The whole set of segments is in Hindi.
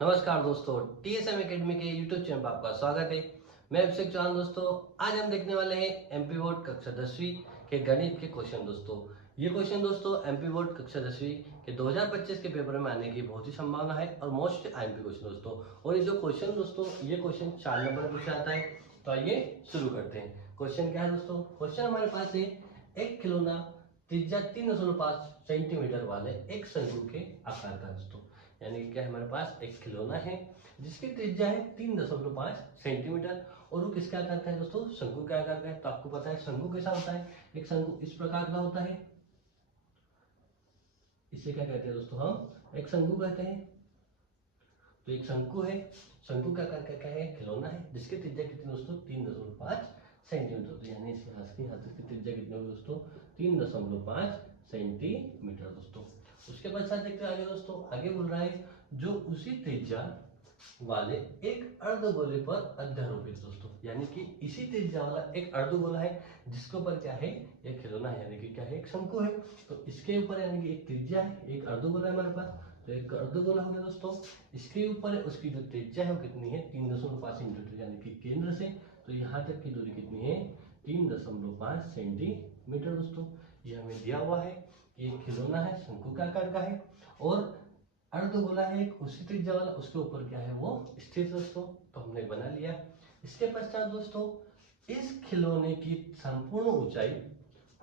नमस्कार दोस्तों, टीएसएम एकेडमी के यूट्यूब चैनल पर आपका स्वागत है। मैं अभिषेक चौहान। दोस्तों आज हम देखने वाले हैं एमपी बोर्ड कक्षा 10वीं के गणित के क्वेश्चन। दोस्तों ये क्वेश्चन दोस्तों एमपी बोर्ड कक्षा 10वीं के 2025 के पेपर में आने की बहुत ही संभावना है और मोस्ट आईएमपी क्वेश्चन दोस्तों। और ये जो क्वेश्चन दोस्तों, ये क्वेश्चन 4 नंबर में पूछा जाता है। तो आइए शुरू करते हैं। क्वेश्चन क्या है दोस्तों? क्वेश्चन हमारे पास है, एक खिलौना त्रिज्या 3.5 सेंटीमीटर वाले एक शंकु के आकार का। दोस्तों यानी क्या है, हमारे पास एक खिलौना है जिसकी त्रिज्या है 3.5 सेंटीमीटर और वो किसके आकार का है दोस्तों? शंकु के आकार का है। तो आपको पता है शंकु कैसा होता है, एक शंकु इस प्रकार का होता है। इसे क्या कहते हैं दोस्तों? हम एक शंकु कहते हैं। तो एक शंकु है, शंकु का आकार क्या है? खिलौना है जिसकी त्रिज्या कितनी दोस्तों? 3.5 सेंटीमीटर। तो यानी इसके हाथ की त्रिज्या कितनी होगी दोस्तों? 3.5 सेंटीमीटर दोस्तों। उसके पश्चात देखते हैं आगे दोस्तों। आगे बोल रहा है जो उसी त्रिज्या वाले एक अर्धगोले पर अध्यारोपित। दोस्तों यानी कि इसी त्रिज्या वाला एक अर्धगोला है जिसके ऊपर क्या है? एक खिलौना है, यानी कि क्या है? एक शंकु है। तो इसके ऊपर यानी कि एक त्रिज्या है, एक अर्धगोला है हमारे पास। तो एक अर्धगोला हो गया दोस्तों। इसके ऊपर उसकी जो त्रिज्या है वो कितनी है? 3.5 सेंटीमीटर, यानी कि केंद्र से तो यहाँ तक की दूरी कितनी है? 3.5 सेंटीमीटर दोस्तों। ये हमें दिया हुआ है कि एक खिलौना है, शंकु का आकार का है और अर्धगोला है एक उसी त्रिज्या वाला, उसके ऊपर क्या है? वो स्थित दोस्तों। तो हमने बना लिया। इसके पश्चात दोस्तों इस खिलौने की संपूर्ण ऊंचाई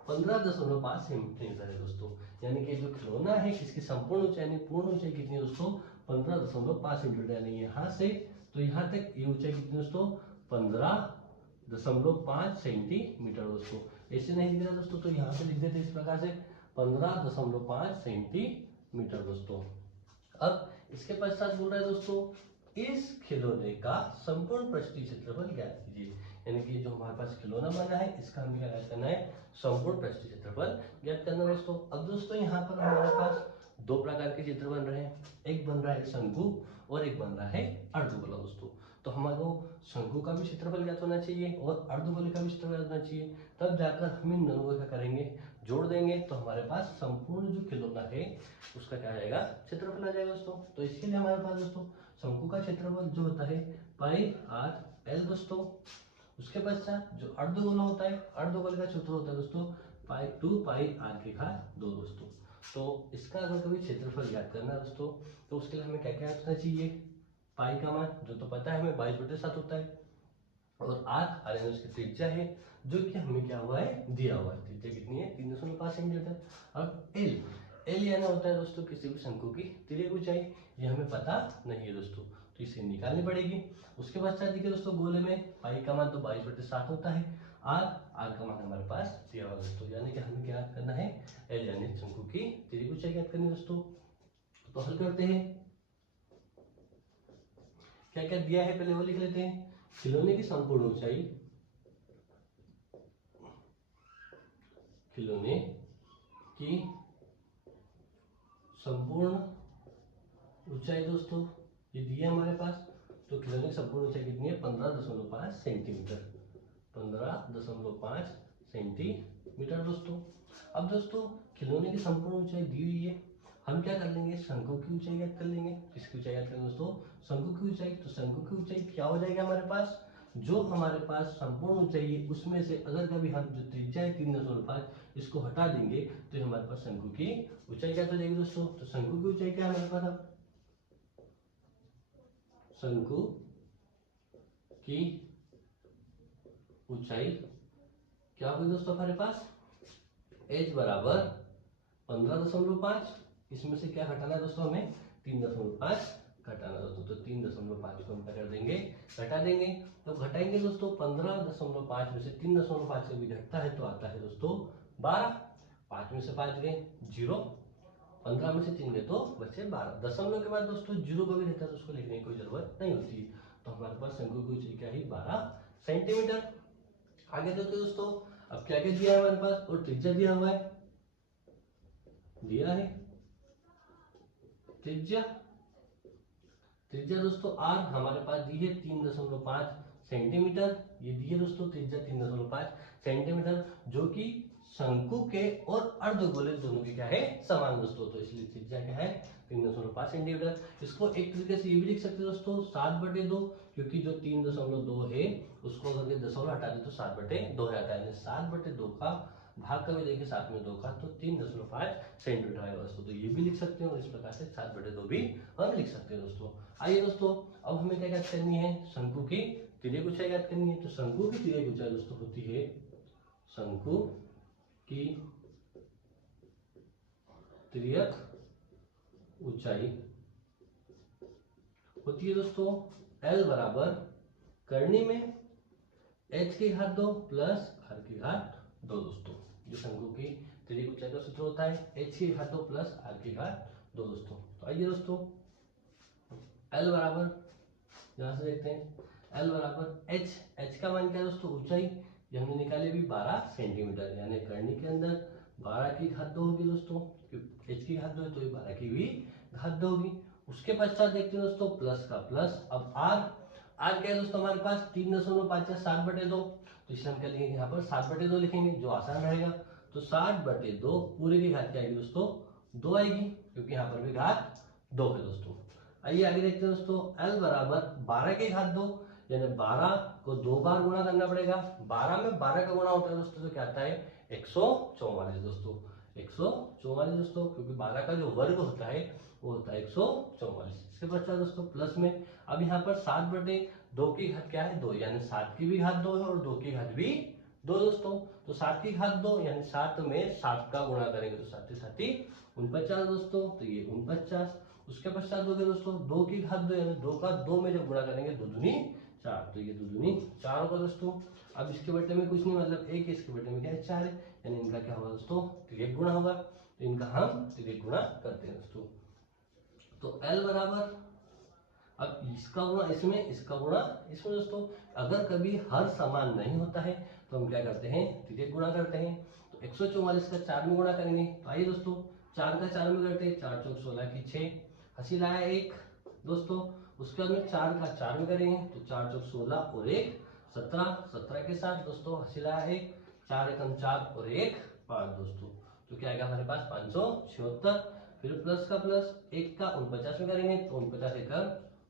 15.5 सेंटीमीटर है दोस्तों। यानी कि जो खिलौना है इसकी संपूर्ण ऊंचाई यानी पूर्ण ऊंचाई कितनी है दोस्तों? 15.5 सेंटीमीटर। यानी यहाँ से तो यहाँ तक ये ऊंचाई कितनी दोस्तों? 15.5 सेंटीमीटर दोस्तों। ऐसे नहीं लिख रहा दोस्तों, तो यहाँ पे लिख देते इस प्रकार से 15.5 सेंटीमीटर दोस्तों। अब इसके पश्चात बोल रहा है दोस्तों इस खिलौने का संपूर्ण पृष्ठीय क्षेत्रफल ज्ञात कीजिए। यानी कि जो हमारे पास खिलौना बना है इसका हमें क्या ज्ञात करना है? संपूर्ण पृष्ठीय क्षेत्रफल ज्ञात करना है दोस्तों। अब दोस्तों यहाँ पर हमारे पास दो प्रकार के चित्र बन रहे हैं, एक बन रहा है शंकु और एक बन रहा है अर्धगोला दोस्तों। तो हमारे शंकु का भी क्षेत्रफल ज्ञात होना चाहिए और अर्धगोले का भी क्षेत्रफल ज्ञात होना चाहिए, तब जाकर हम इन दोनों को क्या करेंगे? जोड़ देंगे तो हमारे पास संपूर्ण जो खिलौना है उसका क्या आ जाएगा? क्षेत्रफल आ जाएगा दोस्तों। तो इसके लिए हमारे पास दोस्तों शंकु का क्षेत्रफल जो होता है पाई आर एल दोस्तों। उसके पश्चात जो अर्धगोला होता है, अर्धगोले का क्षेत्र होता है दोस्तों पाई 2 पाई आर की घात 2 दोस्तों। तो इसका अगर कभी क्षेत्रफल ज्ञात करना है दोस्तों तो उसके लिए हमें क्या क्या रखना चाहिए? पाई का मान जो तो पता है हमें 22/7 होता है और आर यानी उसकी त्रिज्या है जो कि हमें क्या हुआ है? दिया हुआ है। त्रिज्या कितनी है? 3.5 सेंटीमीटर। अब एल यानी होता है दोस्तों किसी भी शंकु की तिर्यक ऊंचाई, ये हमें पता नहीं है दोस्तों, तो इसे निकालनी पड़ेगी। उसके पश्चात देखिए दोस्तों गोले में पाई का मान तो 22/7 होता है, आर का मान हमारे पास दिया हुआ दोस्तों। यानी कि हमें क्या करना है? एल यानी शंकु की तिर्यक ऊंचाई ज्ञात करनी है दोस्तों। तो हल करते हैं। क्या क्या दिया है पहले वो लिख लेते हैं। खिलौने की संपूर्ण ऊंचाई, खिलौने की संपूर्ण ऊंचाई दोस्तों ये दी है हमारे पास। तो खिलौने की संपूर्ण ऊंचाई कितनी है? 15.5 सेंटीमीटर। 15.5 सेंटीमीटर दोस्तों। अब दोस्तों खिलौने की संपूर्ण ऊंचाई दी हुई है, हम क्या कर लेंगे? शंकु की ऊंचाई ज्ञात कर लेंगे। किसकी ऊंचाई ज्ञात करेंगे दोस्तों? शंकु की ऊंचाई। तो शंकु की ऊंचाई क्या हो जाएगी हमारे पास? जो हमारे पास संपूर्ण ऊंचाई है उसमें से अगर कभी हम जो त्रिज्या है 3.5 इसको हटा देंगे तो हमारे पास शंकु की ऊंचाई क्या हो जाएगी दोस्तों? तो शंकु की ऊंचाई क्या है हमारे पास? अब शंकु की ऊंचाई क्या होगी दोस्तों हमारे पास? एच बराबर 15.5, इसमें से क्या हटाना है दोस्तों? हमें 3.5 घटाना दोस्तों। तो 3.5 को हम क्या कर देंगे? घटा देंगे। तो घटाएंगे दोस्तों 15.5 में से 3.5 भी घटता है तो आता है दोस्तों 12। 5 में से 5 गए 0, 15 में से 3 गए तो बचे 12। दशमलव के बाद दोस्तों 0 का भी रहता है तो उसको लिखने की कोई जरूरत नहीं होती है। तो हमारे पास शंकु की ऊंचाई क्या है? 12 सेंटीमीटर। आगे देखते दोस्तों, अब क्या क्या दिया है हमारे पास और त्रिज्या दिया हुआ है, दिया है त्रिज्या। त्रिज्या दोस्तों आर हमारे पास दी है 3.5 सेंटीमीटर। ये दी है दोस्तों त्रिज्या 3.5 सेंटीमीटर जो कि शंकु के और अर्धगोले दोनों की क्या है, समान दोस्तों। तो इसलिए त्रिज्या क्या है 3.5 सेंटीमीटर। इसको एक तरीके से ये भी लिख सकते हैं दोस्तों 7/2, क्योंकि जो 3.2 है उसको अगर ये दशमलव हटा दे तो 7/2 आता है, 7/2 का भाग कभी देखिए 7 में 2 का तो 3.5 सेंटीमीटर आएगा दोस्तों। तो ये भी लिख सकते हैं और इस प्रकार से 7/2 भी हम लिख सकते हैं दोस्तों। आइए दोस्तों अब हमें क्या ज्ञात करनी है, शंकु की तिर्यक ऊंचाई ज्ञात करनी है। तो शंकु की तिर्यक ऊंचाई दोस्तों होती है, शंकु की तिर्यक ऊंचाई होती है दोस्तों L बराबर करनी में h की घात 2 प्लस r की घात 2 दोस्तों। जो शंकु की तिर्यक ऊंचाई का सूत्र होता है h की घात 2 प्लस r की घात 2 दोस्तों। तो आइए दोस्तों L बराबर यहां से देखते हैं L बराबर h का मान क्या है दोस्तों, ऊंचाई ये हमने निकाली भी 12 सेंटीमीटर, यानी करनी के अंदर 12 की घात 2 होगी दोस्तों, h की घात 2 है तो ये 12 की भी घात 2 होगी। उसके पश्चात देखते हैं दोस्तों प्लस का प्लस, अब r क्या है दोस्तों हमारे पास 3.5 है 7/2, तो इसलिए हम क्या लिखेंगे यहाँ पर 7/2 लिखेंगे जो आसान रहेगा। तो 7/2 पूरे की घात क्या आएगी दोस्तों 2 आएगी, क्योंकि यहाँ पर भी घात 2 है दोस्तों। आइए आगे देखते हैं दोस्तों L बराबर 12 की घात 2, यानी 12 को 2 बार गुणा करना पड़ेगा। 12 में 12 का गुणा होता है दोस्तों तो क्या आता है 144 दोस्तों, 144 दोस्तों, क्योंकि 12 का जो वर्ग होता है वो होता है 144। इसके पश्चात दोस्तों प्लस में अब यहाँ पर 7/2 की घात क्या है 2, यानी 7 की भी घात 2 है और 2 की घात भी 2 दोस्तों। तो 7 की घात 2 यानी 7 में 7 का गुणा करेंगे तो 7 7 49 दोस्तों, तो ये 49। उसके पश्चात दोगे दोस्तों 2 की घात 2 यानी 2 का 2 में जब गुणा करेंगे 2 दूनी 4, तो ये 2 दूनी 4 होगा दोस्तों। अब इसके बटे में कुछ नहीं, मतलब 1 इसके बटे में क्या है 4 है, यानी इनका क्या होगा दोस्तों तिर्यक गुणा होगा, तो इनका हम तिर्यक गुणा करते हैं दोस्तों। तो L बराबर अब इसका गुणा इसमें, इसका गुणा इसमें दोस्तों। अगर कभी हर समान नहीं होता है तो हम क्या करते हैं तिर्यक गुणा करते हैं। तो 144 का 4 में गुणा करेंगे, तो आइए दोस्तों 4 का 4 में करते हैं, 4 चौक 16 की 6, हंसी लाया 1 दोस्तों। उसके बाद में 4 का 4 में करेंगे तो 4 चौक 16 और 1 17, 17 के साथ दोस्तों हंसी लाया 1, 4 एकम 4 और 1 5 दोस्तों। तो क्या आएगा हमारे पास 576। फिर प्लस का प्लस 1 का 49 में करेंगे तो 49 एकम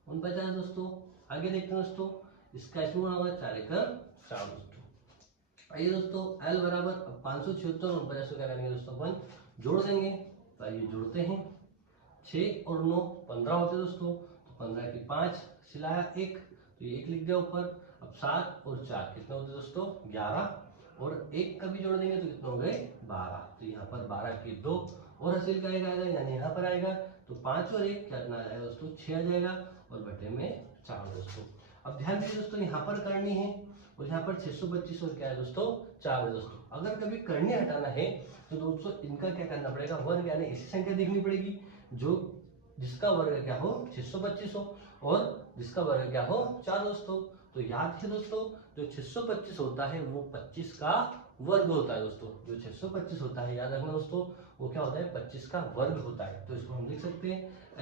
49 दोस्तों। आगे देखते हैं दोस्तों इसका इसमें गुणा होगा 4 एकम 4 दोस्तों। आइए दोस्तों L बराबर 576 और 49 क्या करेंगे दोस्तों अपन जोड़ देंगे, तो आइए जोड़ते हैं 6 और 9 15 होते दोस्तों, तो 15 की 5 सिलाया 1, तो ये 1 लिख दिया ऊपर। अब 7 और 4 कितने होते दोस्तों 11, और 1 का भी जोड़ देंगे तो कितने हो गए 12, तो यहाँ पर 12 की 2 और हासिल का आएगा, यानी यहाँ पर आएगा तो 5 और 1 कितना आएगा दोस्तों 6 आ जाएगा, और बटे में 4 दोस्तों। अब ध्यान दीजिए दोस्तों यहाँ पर करनी है और यहाँ पर 625 और क्या है दोस्तों 4 है दोस्तों। अगर कभी करनी हटाना है तो दोस्तों इनका क्या करना पड़ेगा वर्ग, यानी ऐसी संख्या देखनी पड़ेगी जो जिसका वर्ग क्या हो 625 हो और जिसका वर्ग क्या हो 4 दोस्तों। तो याद है दोस्तों जो 625 होता है वो 25 का वर्ग होता है दोस्तों, जो 625 होता है याद रखना दोस्तों वो क्या होता है 25 का वर्ग होता है। तो इसको हम लिख सकते हैं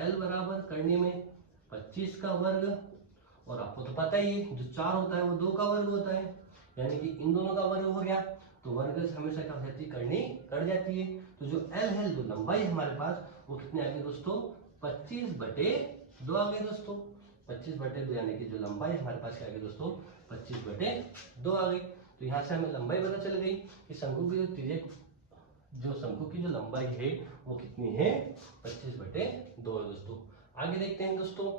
L बराबर करनी में 25 का वर्ग, और आपको तो पता ही है जो 4 होता है वो 2 का वर्ग होता है, यानी कि इन दोनों का वर्ग हो गया, तो वर्ग से हमेशा क्या हो जाती है करनी कट जाती है। तो जो L है जो लंबाई है हमारे पास वो कितने आ गए दोस्तों 25/2 आ गए दोस्तों, 25/2 यानी कि जो लंबाई हमारे पास क्या आ गई दोस्तों 25/2 आ गई। तो यहाँ से हमें लंबाई पता चल गई कि शंकु की जो तिर्यक जो शंकु की जो लंबाई है वो कितनी है 25/2 है दोस्तों। आगे देखते हैं दोस्तों,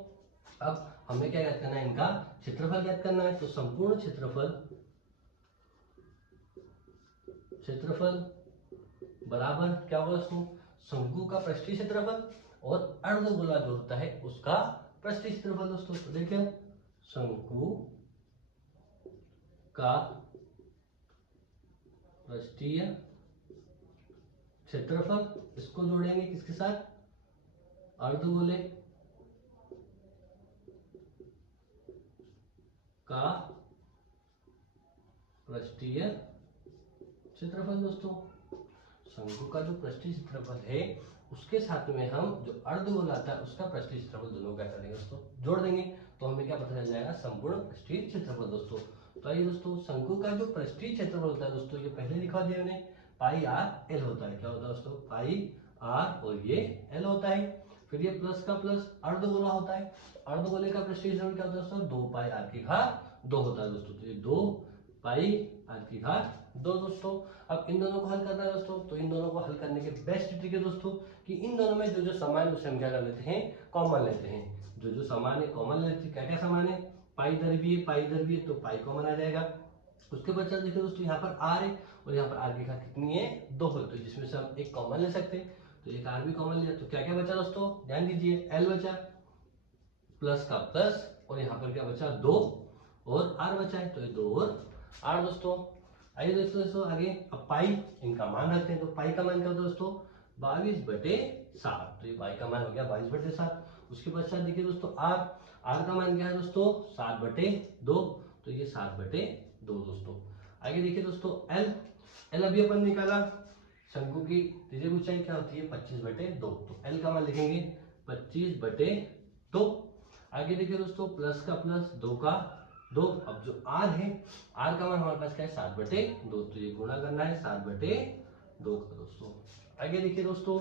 अब हमें क्या ज्ञात करना है इनका क्षेत्रफल ज्ञात करना है। तो संपूर्ण क्षेत्रफल बराबर क्या होगा दोस्तों शंकु का पृष्ठीय क्षेत्रफल और अर्धगोला जो होता है उसका पृष्ठीय क्षेत्रफल दोस्तों। तो देखिए शंकु का पृष्ठीय क्षेत्रफल, इसको जोड़ेंगे किसके साथ अर्धगोले का पृष्ठीय क्षेत्रफल दोस्तों। शंकु का जो पृष्ठीय क्षेत्रफल है उसके साथ में हम जो अर्धगोल आता है उसका पृष्ठीय क्षेत्रफल दोनों क्या करेंगे दोस्तों जोड़ देंगे, तो हमें क्या पता चल जाएगा संपूर्ण पृष्ठीय क्षेत्रफल दोस्तों। तो आइए दोस्तों शंकु का जो पृष्ठीय क्षेत्रफल होता है दोस्तों ये पहले लिखवा दिया मैंने पाई आर एल होता है। क्या होता है दोस्तों? पाई आर और ये एल होता है। फिर ये प्लस का प्लस अर्धगोला होता है। अर्धगोले का प्रेस्टीज क्या होता है दोस्तों? 2 पाई आर की घात 2 होता है दोस्तों। तो ये 2 पाई आर की घात 2 दोस्तों। अब इन दोनों को हल करना है दोस्तों। तो इन दोनों को हल करने के बेस्ट ट्रिक है दोस्तों कि इन दोनों में जो जो समान उसे हम क्या कर लेते हैं? कॉमन लेते हैं। जो जो समान है कॉमन लेते हैं। क्या क्या समान है? पाई इधर भी है, पाई इधर भी है, तो पाई कॉमन आ जाएगा। उसके पश्चात देखिए दोस्तों यहाँ पर आर है और यहाँ पर आर की घात कितनी है? 2 है। तो जिसमें से हम एक कॉमन ले सकते हैं। तो एक आर भी कॉमन लिया तो क्या क्या बचा दोस्तों? ध्यान दीजिए, एल बचा, प्लस का प्लस, और यहाँ पर क्या बचा? 2 और आर बचा है। तो ये 2 और आर दोस्तों। आइए दोस्तों आगे अब पाई इनका मान रखते हैं। तो पाई का मान क्या होता है दोस्तों? 22/7। तो ये पाई का मान हो गया 22/7। उसके पश्चात देखिए दोस्तों आर का मान क्या है दोस्तों? 7/2। तो ये 7/2 दोस्तों। आगे देखिए दोस्तों एल अभी अपन निकाला। शंकु की त्रिज्यीय ऊंचाई क्या होती है? 25/2। तो एल का मान लिखेंगे 25/2। आगे देखिए दोस्तों प्लस का प्लस 2 का 2। अब जो आर है, आर का मान हमारे पास क्या है? 7/2। तो ये गुणा करना है 7/2 का दोस्तों। आगे देखिए दोस्तों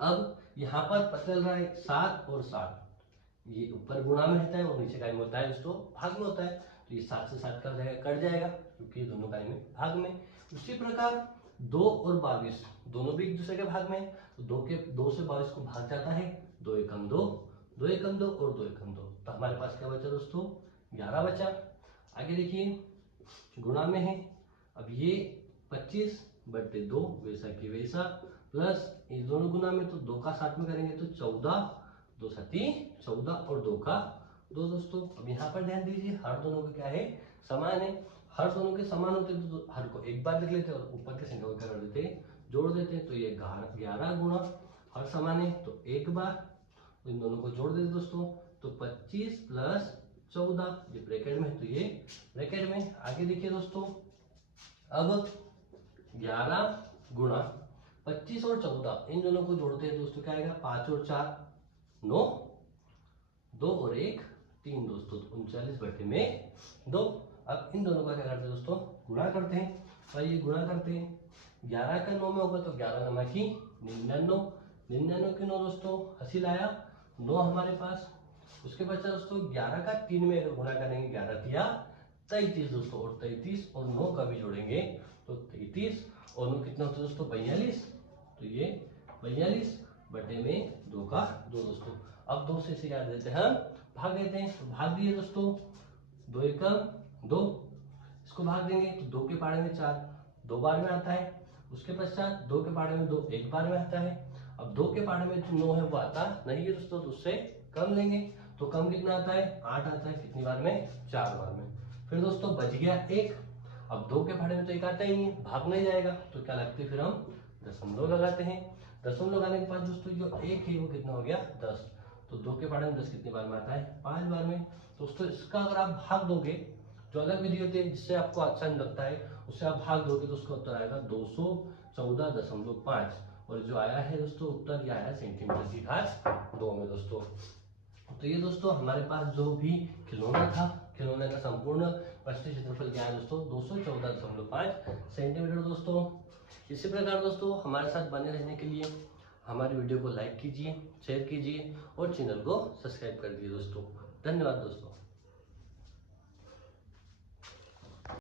अब यहाँ पर पता चल रहा है 7 और 7, ये ऊपर गुणा में रहता है और नीचे काय में होता है दोस्तों? भाग में होता है। तो ये 7 से 7 का कट जाएगा क्योंकि ये दोनों काय में भाग में। उसी प्रकार 2 और 22 दोनों भी एक दूसरे के भाग में है। तो 2 से 22 को भाग जाता है। 2 एकम 2, 2 एकम 2 और 2 एकम 2। तो हमारे पास क्या बचा दोस्तों? 11 बचा। आगे देखिए गुणा में है। अब ये 25/2 वैसा की वैसा, प्लस इस दोनों गुणा में तो 2 का साथ में करेंगे तो 14, 2 7 14 और 2 का 2 दोस्तों। अब यहाँ पर ध्यान दीजिए हर दोनों का क्या है? समान है। हर दोनों के समान होते हैं तो हर को एक बार लिख लेते हैं और ऊपर के संख्या को क्या कर देते हैं? जोड़ देते हैं। तो ये 11 गुणा हर समान है तो एक बार इन दोनों को जोड़ देते दोस्तों। तो 25 + 14 ये ब्रैकेट में है तो ये ब्रैकेट में। आगे देखिए दोस्तों अब 11 गुणा 25 और 14 इन दोनों को जोड़ते हैं दोस्तों। क्या आएगा? 5 और 4 9, 2 और 1 3 दोस्तों। 39/2। अब इन दोनों का क्या करते हैं दोस्तों? गुणा करते हैं। और ये गुणा करते हैं 11 का 9 में होगा तो 11 9 की 99, 99 की 9 दोस्तों। हासिल आया 9 हमारे पास। उसके बाद दोस्तों 11 का 3 में अगर गुणा करेंगे 11 तिया 33 दोस्तों, और 33 और 9 का भी जोड़ेंगे तो 33 और 9 कितना होता है दोस्तों? 42। तो ये 42/2 का 2 दोस्तों। अब 2 से क्या देते हैं? हम भाग देते हैं। तो भाग दिए दोस्तों 2 एकम 2, इसको भाग देंगे तो 2 के पाड़े में 4 2 बार में आता है। उसके पश्चात 2 के पाड़े में 2 एक बार में आता है। अब 2 के पाड़े में जो 9 है वो आता नहीं है दोस्तों, तो उससे कम लेंगे। तो कम कितना आता है? 8 आता है। कितनी बार में? 4 बार में। फिर दोस्तों बच गया 1। अब 2 के पाड़े में तो 1 आता ही नहीं है, भाग नहीं जाएगा। तो क्या लगते फिर हम दशमलव लगाते हैं। दशमलव लगाने के बाद दोस्तों जो 1 है वो कितना हो गया? 10। तो 2 के पाड़े में 10 कितनी बार में आता है? 5 बार में। दोस्तों इसका अगर आप भाग दोगे, जो अलग विधि होती है जिससे आपको अच्छा नहीं लगता है उससे आप भाग दोगे तो उसका उत्तर आएगा 214.5। और जो आया है दोस्तों उत्तर, यह आया सेंटीमीटर की घात 2 में दोस्तों। तो ये दोस्तों हमारे पास जो भी खिलौना था, खिलौने का संपूर्ण पृष्ठीय क्षेत्रफल क्या है दोस्तों? 214.5 सेंटीमीटर दोस्तों। इसी प्रकार दोस्तों हमारे साथ बने रहने के लिए हमारी वीडियो को लाइक कीजिए, शेयर कीजिए और चैनल को सब्सक्राइब कर दीजिए दोस्तों। धन्यवाद दोस्तों।